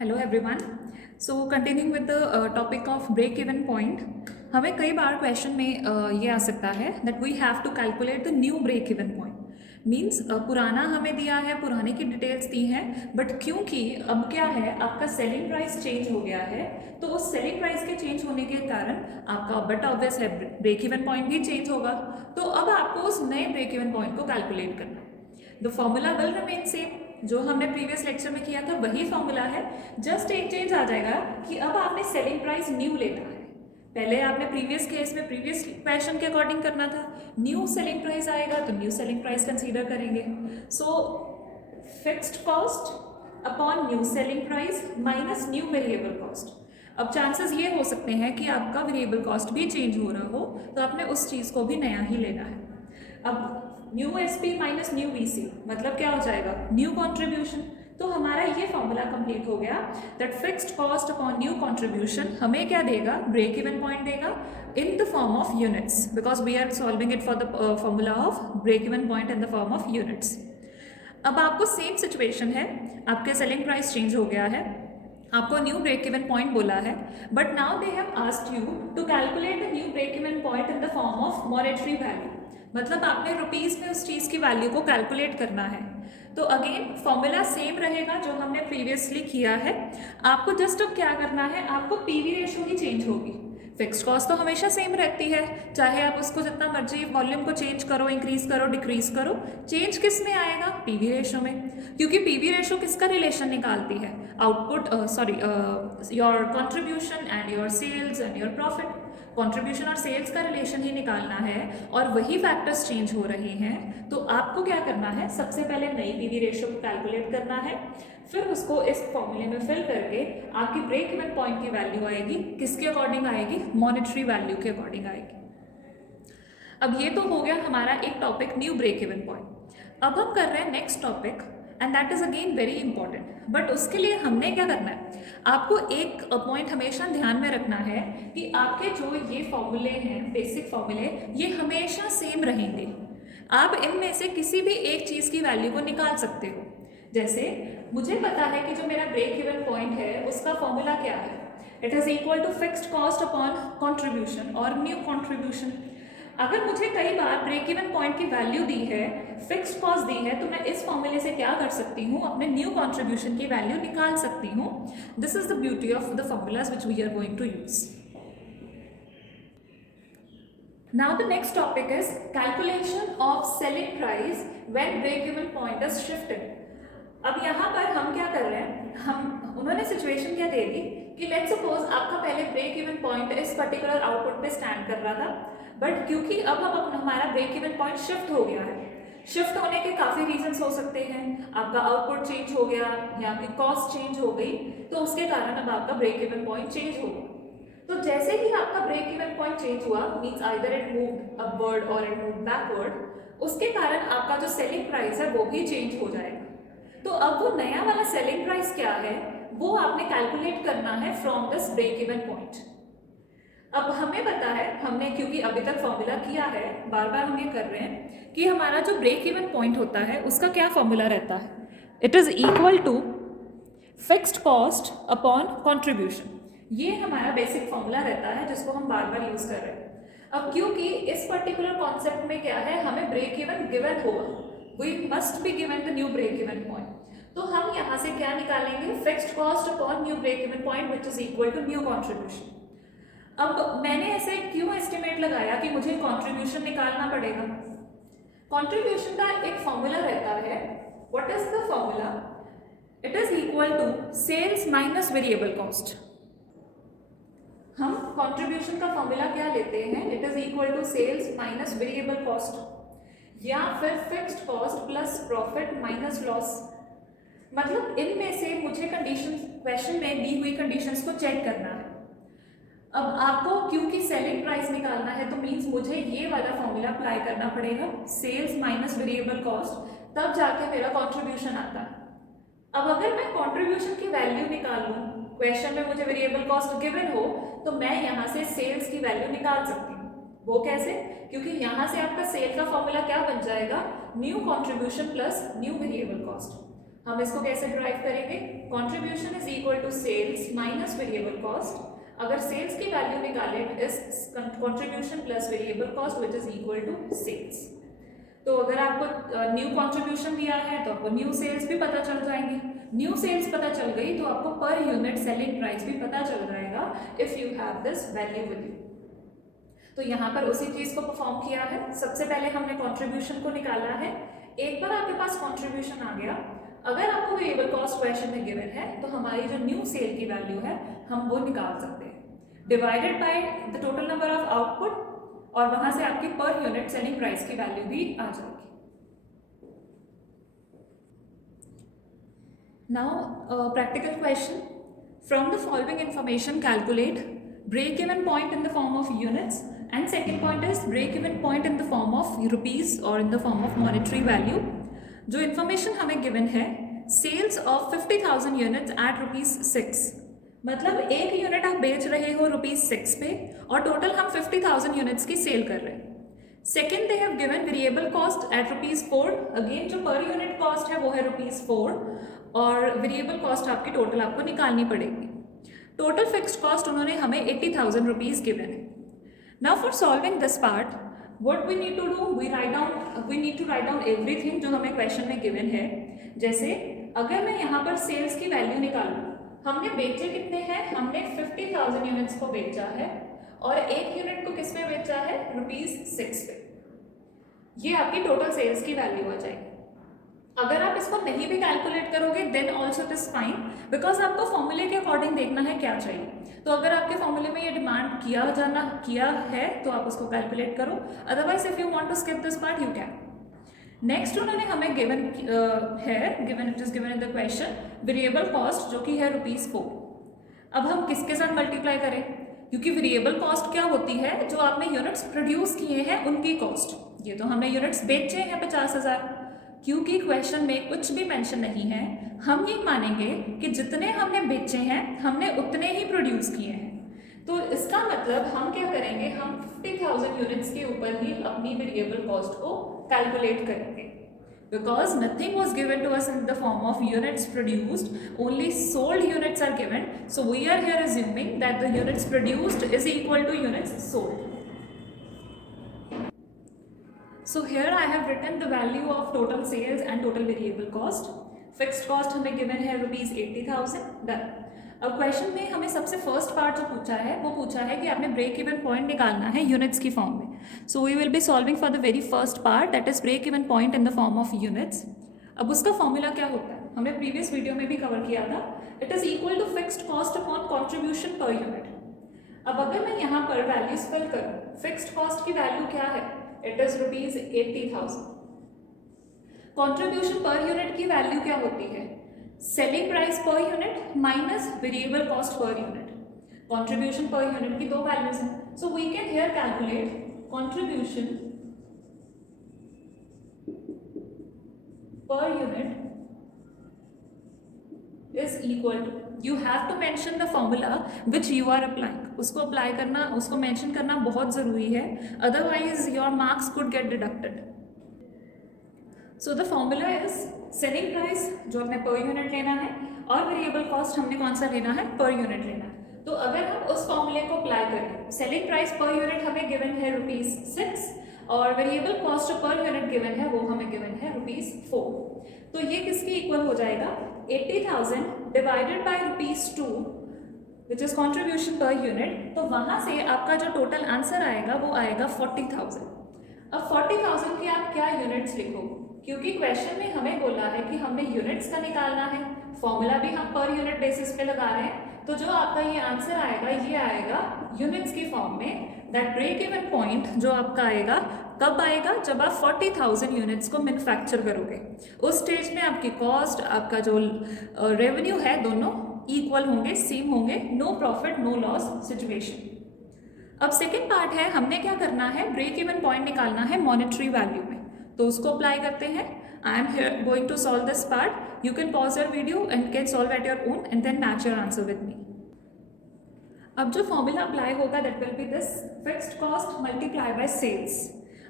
Hello everyone. So continuing with the topic of break even point, हमें कई बार question में ये आ सकता है that we have to calculate the new break even point. Means पुराना हमें दिया है, पुराने की डिटेल्स दी हैं, बट क्योंकि अब क्या है, आपका सेलिंग प्राइस चेंज हो गया है, तो उस सेलिंग प्राइस के चेंज होने के कारण आपका बट ऑब्वियस है ब्रेक इवन पॉइंट भी चेंज होगा। तो अब आपको उस नए ब्रेक इवन पॉइंट को कैलकुलेट करना है। The formula will remain same, जो हमने प्रीवियस लेक्चर में किया था वही फॉर्मूला है। जस्ट एक चेंज आ जाएगा कि अब आपने सेलिंग प्राइस न्यू लेना है। पहले आपने प्रीवियस केस में प्रीवियस क्वेश्चन के अकॉर्डिंग करना था, न्यू सेलिंग प्राइस आएगा तो न्यू सेलिंग प्राइस कंसीडर करेंगे। सो fixed cost upon new selling price minus new variable cost. अब चांसेस ये हो सकते हैं कि आपका वेरिएबल कॉस्ट भी चेंज हो रहा हो, तो आपने उस चीज़ को भी नया ही लेना है। अब new S P minus new V C मतलब क्या हो जाएगा, न्यू कॉन्ट्रीब्यूशन। तो हमारा ये फॉर्मूला कंप्लीट हो गया that fixed cost upon new contribution हमें क्या देगा, ब्रेक इवन पॉइंट देगा in the form of units, because we are solving it for the formula of break even point in the form of units. अब आपको same situation है, आपके selling price change हो गया है, आपको न्यू ब्रेक इवन पॉइंट बोला है, but now they have asked you to calculate the new break even point in the form of monetary value. मतलब आपने रुपीज़ में उस चीज़ की वैल्यू को कैलकुलेट करना है। तो अगेन फॉर्मूला सेम रहेगा जो हमने प्रीवियसली किया है। आपको जस्ट अब क्या करना है, आपको पीवी रेशो ही चेंज होगी। फिक्स्ड कॉस्ट तो हमेशा सेम रहती है, चाहे आप उसको जितना मर्जी वॉल्यूम को चेंज करो, इंक्रीज करो, डिक्रीज करो, चेंज किस में आएगा, पीवी रेशो में। क्योंकि पीवी रेशो किसका रिलेशन निकालती है, output your contribution and your sales and your profit. Contribution और सेल्स का रिलेशन ही निकालना है और वही फैक्टर्स चेंज हो रहे हैं। तो आपको क्या करना है, सबसे पहले नई पीवी रेशियो को कैलकुलेट करना है, फिर उसको इस फॉर्मूले में फिल करके आपकी ब्रेक इवन पॉइंट की वैल्यू आएगी, किसके अकॉर्डिंग आएगी, मॉनेटरी वैल्यू के अकॉर्डिंग आएगी। अब ये तो हो गया हमारा एक topic new break even point. अब हम कर रहे हैं next topic and that is again very important, but उसके लिए हमने क्या करना है, आपको एक पॉइंट हमेशा ध्यान में रखना है कि आपके जो ये फॉर्मूले हैं, बेसिक फॉर्मूले, ये हमेशा सेम रहेंगे। आप इनमें से किसी भी एक चीज़ की वैल्यू को निकाल सकते हो। जैसे मुझे पता है कि जो मेरा ब्रेक इवन पॉइंट है उसका फॉर्मूला क्या है, it is equal to fixed cost upon contribution और न्यू कॉन्ट्रीब्यूशन। अगर मुझे कई बार ब्रेक इवन पॉइंट की वैल्यू दी है, फिक्स्ड कॉस्ट दी है, तो मैं इस फॉर्मूले से क्या कर सकती हूँ, अपने न्यू कॉन्ट्रीब्यूशन की वैल्यू निकाल सकती हूँ। This is the beauty of the formulas which we are going to use. Now the next topic is calculation of selling price when break even point is shifted. अब यहाँ पर हम क्या कर रहे हैं, हम उन्होंने सिचुएशन क्या दे दी कि लेट्स सपोज आपका पहले ब्रेक इवन पॉइंट इस पर्टिकुलर आउटपुट पे स्टैंड कर रहा था, बट क्योंकि अब हमारा ब्रेक इवन पॉइंट शिफ्ट हो गया है। शिफ्ट होने के काफ़ी रीजंस हो सकते हैं, आपका आउटपुट चेंज हो गया या आपकी कॉस्ट चेंज हो गई, तो उसके कारण अब आपका ब्रेक इवन पॉइंट चेंज हो गया। तो जैसे ही आपका ब्रेक इवन पॉइंट चेंज हुआ, means either it moved upward और इट मूव्ड बैकवर्ड, उसके कारण आपका जो सेलिंग प्राइस है वो भी चेंज हो जाएगा। तो अब वो नया वाला सेलिंग प्राइस क्या है, वो आपने कैलकुलेट करना है from this break even point. अब हमें पता है, हमने क्योंकि अभी तक फॉर्मूला किया है, बार बार हम ये कर रहे हैं कि हमारा जो ब्रेक इवन पॉइंट होता है उसका क्या फॉर्मूला रहता है, it is equal to fixed cost upon contribution. ये हमारा बेसिक फॉर्मूला रहता है जिसको हम बार बार यूज कर रहे हैं। अब क्योंकि इस पर्टिकुलर कॉन्सेप्ट में क्या है, हमें ब्रेक इवन गिवन होगा, we must be given the new break even point, तो हम यहाँ से क्या निकालेंगे, fixed cost upon new break even point which is equal to new contribution. अब मैंने ऐसे क्यों एस्टिमेट लगाया कि मुझे कॉन्ट्रीब्यूशन निकालना पड़ेगा। कॉन्ट्रीब्यूशन का एक फॉर्मूला रहता है, what is the formula, it is equal to sales minus variable cost. हम कंट्रीब्यूशन का फॉर्मूला क्या लेते हैं, it is equal to sales minus variable cost या फिर fixed cost plus profit minus loss. मतलब इनमें से मुझे कंडीशन, क्वेश्चन में दी हुई कंडीशंस को चेक करना है। अब आपको क्योंकि सेलिंग प्राइस निकालना है तो मींस मुझे ये वाला फॉर्मूला अप्लाई करना पड़ेगा, सेल्स माइनस वेरिएबल कॉस्ट, तब जाके मेरा कंट्रीब्यूशन आता है। अब अगर मैं कंट्रीब्यूशन की वैल्यू निकाल लूँ, क्वेश्चन में मुझे वेरिएबल कॉस्ट गिवन हो, तो मैं यहाँ से सेल्स की वैल्यू निकाल सकती हूँ। वो कैसे, क्योंकि यहाँ से आपका सेल का फॉर्मूला क्या बन जाएगा, new contribution plus new variable cost. हम इसको कैसे डिराइव करेंगे? Contribution is equal to sales minus variable cost. अगर सेल्स की वैल्यू निकालें it is contribution plus variable cost which is equal to sales. तो अगर आपको न्यू कंट्रीब्यूशन दिया है तो आपको न्यू सेल्स भी पता चल जाएंगी। न्यू सेल्स पता चल गई तो आपको पर यूनिट सेलिंग प्राइस भी पता चल जाएगा if you have this value with you. तो यहाँ पर उसी चीज को परफॉर्म किया है। सबसे पहले हमने कंट्रीब्यूशन को निकाला है। एक बार आपके पास कंट्रीब्यूशन आ गया, अगर आपको वेरिएबल कॉस्ट क्वेश्चन में गिवन है तो हमारी जो न्यू सेल की वैल्यू है हम वो निकाल सकते हैं divided by the total number of output, और वहां से आपकी पर यूनिट सेलिंग प्राइस की वैल्यू भी आ जाएगी। Now practical question, from the following information calculate break even point in the form of units, and second point is break even point in the form of rupees or in the form of monetary value। जो information हमें given है, sales of 50,000 units at ₹6, मतलब एक unit आप बेच रहे हो ₹6 पे और टोटल हम 50,000 यूनिट्स की सेल कर रहे हैं। Second they have given variable cost at ₹4, again जो पर यूनिट कॉस्ट है वो है ₹4 और वेरिएबल कॉस्ट आपकी टोटल आपको निकालनी पड़ेगी। टोटल फिक्स्ड कॉस्ट उन्होंने हमें 80,000 रुपीज गिवन है। Now for solving this part what we need to do, we need to write down everything जो हमें क्वेश्चन में गिवन है। जैसे अगर मैं यहाँ पर सेल्स की वैल्यू निकालूं, हमने बेचे कितने हैं? हमने 50,000 यूनिट्स को बेचा है और एक यूनिट को किस पे बेचा है? ₹6 पे। ये आपकी टोटल सेल्स की वैल्यू आ जाएगी। अगर आप इसको नहीं भी कैलकुलेट करोगे then also it is fine, because आपको फॉर्मूले के अकॉर्डिंग देखना है क्या चाहिए। तो अगर आपके फॉर्मूले में ये डिमांड किया है तो आप उसको कैलकुलेट करो, otherwise if you want to skip this part you can. Next उन्होंने हमें given it is given in the question variable cost जो कि है ₹4। अब हम किसके साथ मल्टीप्लाई करें? क्योंकि वेरिएबल कॉस्ट क्या होती है? जो आपने यूनिट्स प्रोड्यूस किए हैं उनकी कॉस्ट। ये तो हमने यूनिट्स बेचे हैं 50,000, क्योंकि क्वेश्चन में कुछ भी मेंशन नहीं है, हम ये मानेंगे कि जितने हमने बेचे हैं हमने उतने ही प्रोड्यूस किए हैं। तो इसका मतलब हम क्या करेंगे, हम 50,000 यूनिट्स के ऊपर ही अपनी वेरिएबल कॉस्ट को कैलकुलेट करेंगे, because nothing was given to us in the form of units produced, only sold units are given. So we are here assuming that the units produced is equal to units sold. So here I have written the value of total sales and total variable cost. Fixed cost हमें given है ₹80,000। Done। अब question में हमें सबसे first part जो पूछा है वो पूछा है कि आपने ब्रेक इवन पॉइंट निकालना है यूनिट्स की फॉर्म में। So we will be solving for the very first part that is break even point in the form of units. अब उसका फॉर्मूला क्या होता है हमने प्रीवियस वीडियो में भी कवर किया था, it is equal to fixed cost upon contribution per unit. अब अगर मैं यहाँ पर वैल्यूज फिल करूँ, फिक्स्ड कॉस्ट की वैल्यू क्या है? It is ₹80,000। Contribution per unit की वैल्यू क्या होती है? Selling price per unit minus variable cost per unit. Contribution per unit की दो वैल्यूज हैं, so we can here calculate contribution per unit is equal to, you have to mention the formula which you are applying. उसको apply करना, उसको mention करना बहुत ज़रूरी है, otherwise your marks could get deducted. So the formula is selling price जो हमने per unit लेना है और वेरिएबल कॉस्ट हमने कौन सा लेना है? पर यूनिट लेना है। तो अगर हम उस फॉर्मूले को अप्लाई करें, सेलिंग प्राइस पर यूनिट हमें गिवन है ₹6 और variable cost per unit given है वो हमें गिवन है ₹4। तो ये किसके इक्वल हो जाएगा? 80,000 divided by ₹2 which is contribution per unit. तो वहां से आपका जो टोटल आंसर आएगा वो आएगा 40,000। अब 40,000 के आप क्या यूनिट्स लिखो, क्योंकि क्वेश्चन में हमें बोला है कि हमने यूनिट्स का निकालना है, फॉर्मूला भी हम पर यूनिट बेसिस पे लगा रहे हैं, तो जो आपका ये आंसर आएगा ये आएगा यूनिट्स की फॉर्म में। दैट ब्रेक इवन पॉइंट जो आपका आएगा कब आएगा? जब आप 40,000 यूनिट्स को मैन्युफैक्चर करोगे। उस स्टेज में आपकी कॉस्ट, आपका जो रेवेन्यू है, दोनों इक्वल होंगे, सेम होंगे, no profit no loss situation. अब सेकेंड पार्ट है, हमने क्या करना है? ब्रेक इवन पॉइंट निकालना है मॉनेटरी वैल्यू में, तो उसको अप्लाई करते हैं। I am here going to solve this part, you can pause your video and can solve at your own and then match your answer with me. अब जो formula apply होगा that will be this fixed cost multiply by sales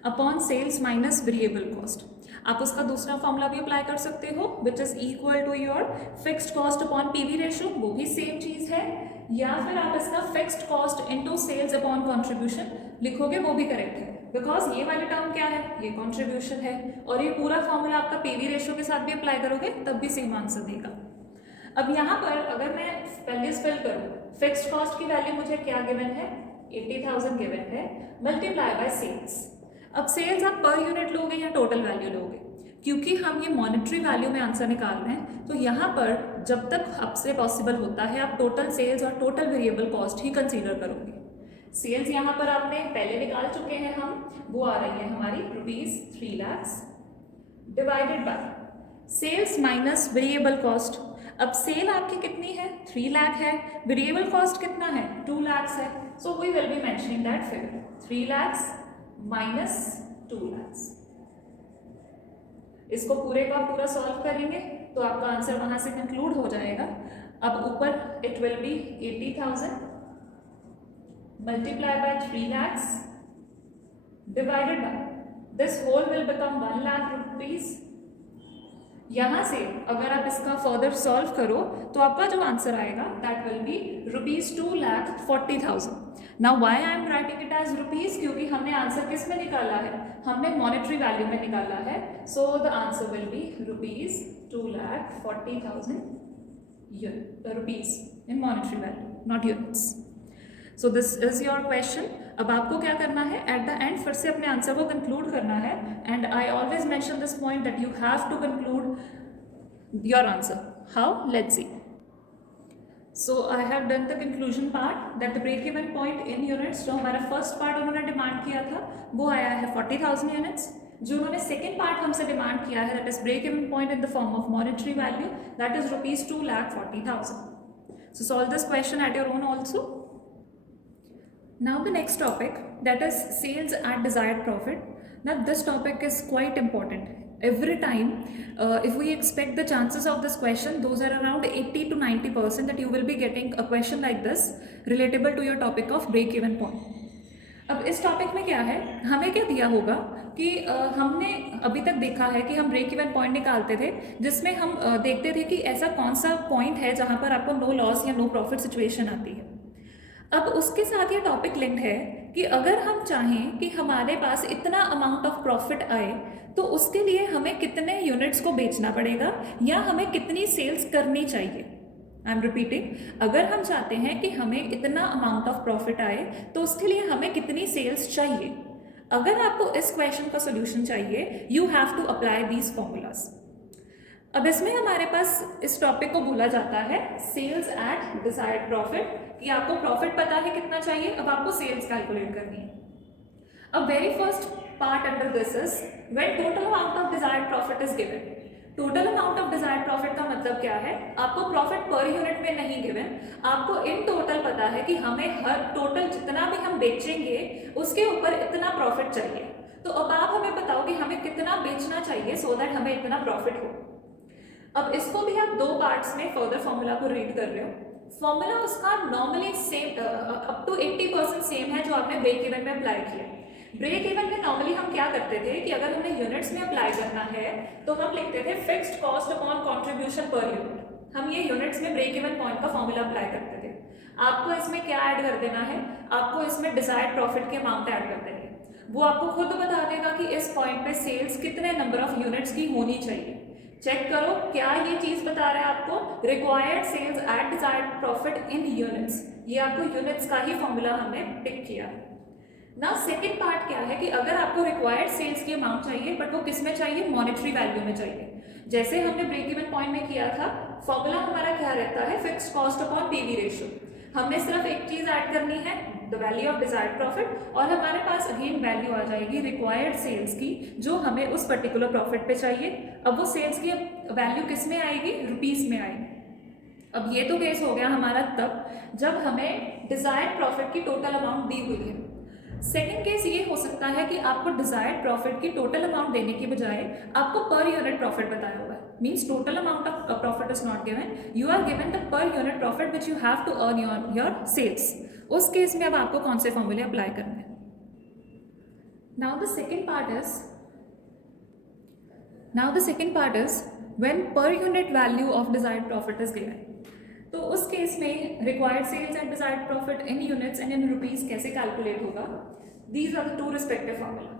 upon sales minus variable cost. आप उसका दूसरा formula भी apply कर सकते हो which is equal to your fixed cost upon PV ratio, वो भी सेम चीज है, या फिर आप इसका fixed cost into sales upon contribution लिखोगे, वो भी करेक्ट है, बिकॉज ये वाली टर्म क्या है, ये कंट्रीब्यूशन है, और ये पूरा फॉर्मूला आपका पीवी रेशियो के साथ भी अप्लाई करोगे तब भी सेम आंसर देगा। अब यहाँ पर अगर मैं वैल्यूज फिल करूँ, फिक्स्ड कॉस्ट की वैल्यू मुझे क्या गिवन है, 80,000 गिवन है, मल्टीप्लाई बाय सेल्स। अब सेल्स आप पर यूनिट लोगे या टोटल वैल्यू लोगे, क्योंकि हम ये मॉनेटरी वैल्यू में आंसर निकाल रहे हैं, तो यहाँ पर जब तक आपसे पॉसिबल होता है आप टोटल सेल्स और टोटल वेरिएबल कॉस्ट ही कंसीडर करोगे। सेल्स यहाँ पर आपने पहले निकाल चुके हैं हम, वो आ रही है हमारी ₹3 lakh divided by sales minus variable cost. अब सेल आपकी कितनी है, 3 लाख है, वेरिएबल कॉस्ट कितना है, 2 लाख है, so we will be mentioning that figure 3 lakh minus 2 lakh. इसको पूरे का पूरा सॉल्व करेंगे तो आपका आंसर वहां से कंक्लूड हो जाएगा। अब ऊपर it will be 80,000 multiply by 3 lakh divided by this whole will become 1 lakh rupees. यहाँ से अगर आप इसका फर्दर सॉल्व करो तो आपका जो आंसर आएगा that will be ₹2,40,000। Now why I am writing it as rupees, क्योंकि हमने आंसर किस में निकाला है, हमने मॉनेटरी वैल्यू में निकाला है, so the answer will be ₹2,40,000 rupees in monetary value, not units. So this is your question. अब आपको क्या करना है, एट द एंड फिर से अपने आंसर को कंक्लूड करना है, and I always mention this point that you have to conclude your answer. How, let's see. So I have done the conclusion part that the break even point in units, जो हमारा first part उन्होंने demand किया था वो आया है 40,000 units. जो उन्होंने सेकेंड पार्ट हमसे डिमांड किया है that is break even point in the form of monetary value, that is ₹2,40,000। So solve this question at your own also. Now the next topic, that is sales at desired profit. Now this topic is quite important. Every time if we expect the chances of this question, those are around 80 to 90% that you will be getting a question like this relatable to your topic of break even point. अब इस topic में क्या है, हमें क्या दिया होगा कि हमने अभी तक देखा है कि हम ब्रेक इवन पॉइंट निकालते थे, जिसमें हम देखते थे कि ऐसा कौन सा पॉइंट है जहाँ पर आपको नो लॉस या नो प्रॉफिट सिचुएशन आती है। अब उसके साथ ये टॉपिक लिंक्ड है कि अगर हम चाहें कि हमारे पास इतना अमाउंट ऑफ प्रॉफिट आए तो उसके लिए हमें कितने यूनिट्स को बेचना पड़ेगा या हमें कितनी सेल्स करनी चाहिए। आई एम रिपीटिंग, अगर हम चाहते हैं कि हमें इतना अमाउंट ऑफ प्रॉफिट आए तो उसके लिए हमें कितनी सेल्स चाहिए। अगर आपको इस क्वेश्चन का सोल्यूशन चाहिए, you have to apply these formulas. अब इसमें हमारे पास इस टॉपिक को बोला जाता है सेल्स एट डिजायर्ड प्रॉफिट, कि आपको प्रॉफिट पता है कितना चाहिए, अब आपको सेल्स कैलकुलेट करनी है। अब very first part under this is when total amount of desired profit is given. Total amount of desired profit का मतलब क्या है, आपको प्रॉफिट पर यूनिट में नहीं गिवन, आपको इन टोटल पता है कि हमें हर टोटल जितना भी हम बेचेंगे उसके ऊपर इतना प्रॉफिट चाहिए। तो अब आप हमें बताओ कि हमें कितना बेचना चाहिए सो दैट हमें इतना प्रॉफिट हो। अब इसको भी आप दो पार्ट्स में फर्दर फॉर्मूला को रीड कर रहे हो। फॉर्मूला उसका normally same up to 80% same है जो आपने ब्रेक इवन में अप्लाई किया। ब्रेक इवन में नॉर्मली हम क्या करते थे कि अगर हमें यूनिट्स में अप्लाई करना है तो हम लिखते थे fixed cost upon contribution per unit. हम ये यूनिट्स में ब्रेक इवन पॉइंट का फॉर्मूला अप्लाई करते थे। आपको इसमें क्या ऐड कर देना है, आपको इसमें डिजायर्ड प्रॉफिट के अमाउंट ऐड कर देंगे। वो आपको खुद बता देगा कि इस पॉइंट पे सेल्स कितने नंबर ऑफ यूनिट्स की होनी चाहिए। चेक करो क्या ये चीज बता रहा है आपको, required sales at desired profit in units. ये आपको यूनिट्स का ही फॉर्मूला हमने पिक किया। नाउ सेकंड पार्ट क्या है कि अगर आपको रिक्वायर्ड सेल्स की अमाउंट चाहिए बट वो किस में चाहिए, मॉनेटरी वैल्यू में चाहिए। जैसे हमने ब्रेक इवन पॉइंट में किया था, फॉर्मूला हमारा क्या रहता है, fixed cost upon PV ratio. हमने सिर्फ एक चीज ऐड करनी है, the value of desired profit, और हमारे पास अगेन वैल्यू आ जाएगी रिक्वायर्ड सेल्स की जो हमें उस पर्टिकुलर प्रॉफिट पे चाहिए। अब वो सेल्स की वैल्यू किस में आएगी, रुपीस में आएगी। अब ये तो केस हो गया हमारा तब जब हमें डिजायर्ड प्रॉफिट की टोटल अमाउंट दी हुई है। सेकेंड केस ये हो सकता है कि आपको डिजायर्ड प्रॉफिट की टोटल अमाउंट देने की बजाय आपको पर यूनिट प्रॉफिट बताया हुआ है। Means total amount of profit is not given, you are given the per unit profit which you have to earn your sales. उस केस में अब आपको कौन से फॉर्मूले अप्लाई करने हैं। Now the second part is now the second part is when per unit value of desired profit is given. तो उस केस में required sales and desired profit in units and in rupees कैसे calculate होगा? These are the two respective formula.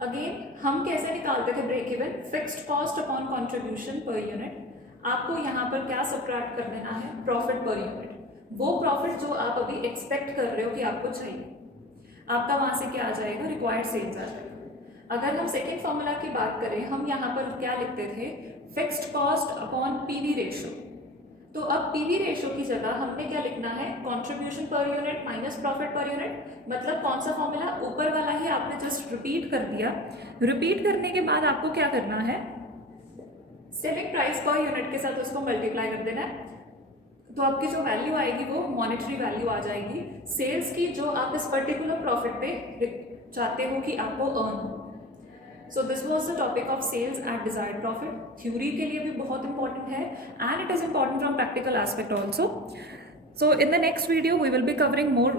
Again हम कैसे निकालते थे break even? Fixed cost upon contribution per unit. आपको यहाँ पर क्या सब्ट्रैक्ट कर देना है? Profit per unit. वो प्रॉफिट जो आप अभी एक्सपेक्ट कर रहे हो कि आपको चाहिए, आपका वहाँ से क्या आ जाएगा? रिक्वायर्ड सेल्स आ जाएगा। अगर हम सेकेंड फॉर्मूला की बात करें, हम यहाँ पर क्या लिखते थे? Fixed cost upon PV ratio. तो अब पीवी रेशो की जगह हमने क्या लिखना है? Contribution per unit minus profit per unit. मतलब कौन सा फॉर्मूला? ऊपर वाला ही आपने जस्ट रिपीट कर दिया। रिपीट करने के बाद आपको क्या करना है? सेलिंग प्राइस पर यूनिट के साथ उसको मल्टीप्लाई कर देना है। तो आपकी जो वैल्यू आएगी वो मॉनेटरी वैल्यू आ जाएगी सेल्स की, जो आप इस पर्टिकुलर प्रॉफिट पे चाहते हो कि आपको अर्न हो। So this was the topic of sales at desired profit. Theory के लिए भी बहुत इंपॉर्टेंट है and it is important from practical aspect also. So in the next video we will be covering more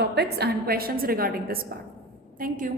topics and questions regarding this part. Thank you.